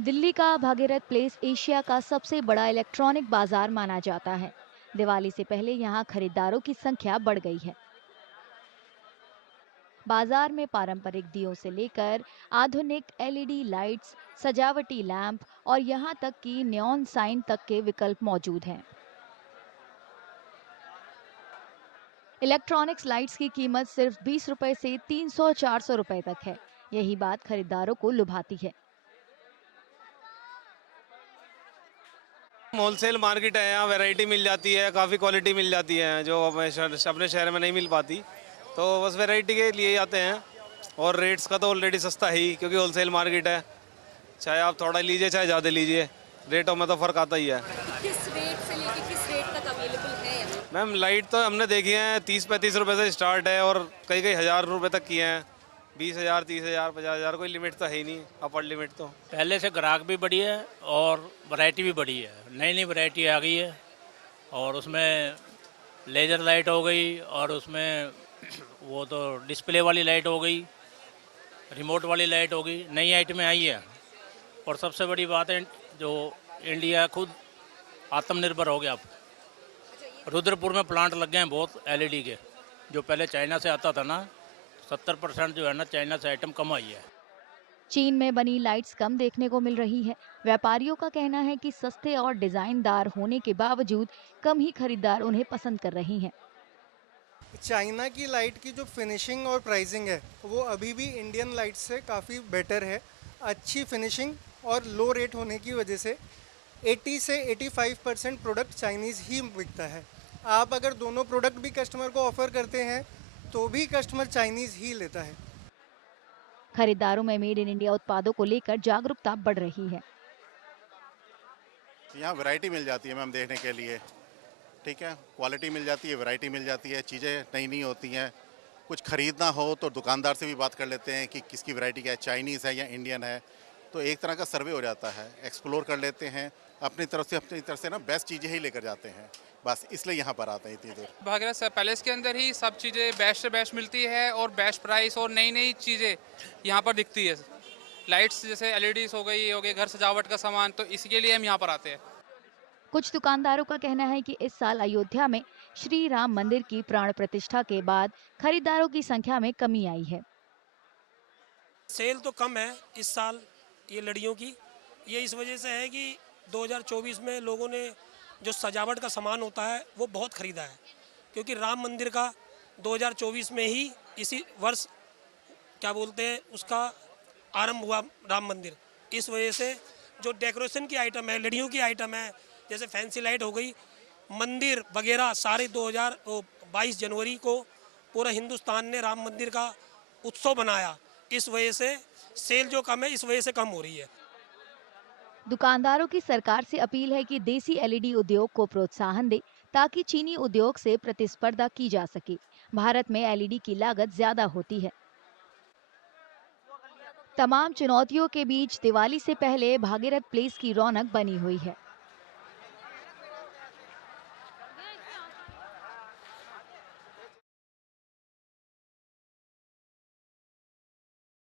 दिल्ली का Bhagirath place Asia का सबसे बड़ा इलेक्ट्रॉनिक बाजार माना जाता है। दिवाली से पहले यहाँ खरीदारों की संख्या बढ़ गई है। बाजार में पारंपरिक दियों से लेकर आधुनिक एलईडी लाइट्स, सजावटी लैंप और यहाँ तक कि नियॉन साइन तक के विकल्प मौजूद हैं। इलेक्ट्रॉनिक्स लाइट्स की कीमत सिर्फ 20 रुपए से 300-400 रुपए तक है। यही बात खरीदारों को लुभाती है। होलसेल मार्केट है, यहाँ वैरायटी मिल जाती है, काफ़ी क्वालिटी मिल जाती है जो अपने शहर में नहीं मिल पाती। तो बस वैरायटी के लिए आते हैं। और रेट्स का तो ऑलरेडी सस्ता ही, क्योंकि होलसेल मार्केट है। चाहे आप थोड़ा लीजिए चाहे ज़्यादा लीजिए, रेटों में तो फ़र्क आता ही है। किस रेट से लेके किस रेट तक अवेलेबल है यहाँ? मैम लाइट तो हमने देखी है 30-35 रुपये से स्टार्ट है और कई कई हज़ार रुपये तक की हैं। 20,000, 30,000, 50,000, कोई लिमिट तो है ही नहीं, अपर लिमिट तो। पहले से ग्राहक भी बढ़ी है और वैरायटी भी बढ़ी है, नई नई वैरायटी आ गई है। और उसमें लेज़र लाइट हो गई, और उसमें वो तो डिस्प्ले वाली लाइट हो गई, रिमोट वाली लाइट हो गई, नई आइटमें आई है। और सबसे बड़ी बात है, जो इंडिया खुद आत्मनिर्भर हो गया अब। रुद्रपुर में प्लांट लग गए हैं बहुत एलईडी के, जो पहले चाइना से आता था ना, 70% जो है ना चाइना से आइटम कम आई है। चीन में बनी लाइट्स कम देखने को मिल रही है। व्यापारियों का कहना है कि सस्ते और डिजाइनदार होने के बावजूद कम ही खरीदार उन्हें पसंद कर रही हैं। चाइना की लाइट की जो फिनिशिंग और प्राइसिंग है वो अभी भी इंडियन लाइट से काफ़ी बेटर है। अच्छी फिनिशिंग और लो रेट होने की वजह से 80 से 85% प्रोडक्ट चाइनीज़ ही बिकता है। आप अगर दोनों प्रोडक्ट भी कस्टमर को ऑफर करते हैं तो भी कस्टमर चाइनीज़ ही लेता है। खरीदारों में मेड इन इंडिया उत्पादों को लेकर जागरूकता बढ़ रही है। यहाँ वैरायटी मिल जाती है मैम देखने के लिए, ठीक है, क्वालिटी मिल जाती है, वैरायटी मिल जाती है, चीज़ें नई नई होती हैं। कुछ ख़रीदना हो तो दुकानदार से भी बात कर लेते हैं कि किसकी वैरायटी क्या है, चाइनीज़ है या इंडियन है। तो एक तरह का सर्वे हो जाता है, एक्सप्लोर कर लेते हैं, अपनी तरफ से ना बेस्ट चीज़ें ही लेकर जाते हैं। बस इसलिए यहाँ पर आते हैं इतनी दूर। भागीरथ पैलेस के अंदर ही सब चीज़ें बेस्ट से बेस्ट मिलती है और बेस्ट प्राइस और नई नई चीज़ें यहाँ पर दिखती है। लाइट्स जैसे एलईडीज हो गई, घर सजावट का सामान, तो इसके लिए हम यहाँ पर आते हैं। कुछ दुकानदारों का कहना है कि इस साल अयोध्या में श्री राम मंदिर की प्राण प्रतिष्ठा के बाद खरीदारों की संख्या में कमी आई है। सेल तो कम है इस साल ये लड़ियों की। ये इस वजह से है कि 2024 में लोगों ने जो सजावट का सामान होता है वो बहुत ख़रीदा है, क्योंकि राम मंदिर का 2024 में ही इसी वर्ष क्या बोलते हैं उसका आरंभ हुआ राम मंदिर। इस वजह से जो डेकोरेशन की आइटम है, लड़ियों की आइटम है, जैसे फैंसी लाइट हो गई, मंदिर वगैरह सारे 2022 जनवरी को पूरा हिंदुस्तान ने राम मंदिर का उत्सव बनाया। इस वजह से सेल जो कम है इस वजह से कम हो रही है। दुकानदारों की सरकार से अपील है कि देसी एलईडी उद्योग को प्रोत्साहन दे ताकि चीनी उद्योग से प्रतिस्पर्धा की जा सके। भारत में एलईडी की लागत ज्यादा होती है। तमाम चुनौतियों के बीच दिवाली से पहले भागीरथ प्लेस की रौनक बनी हुई है।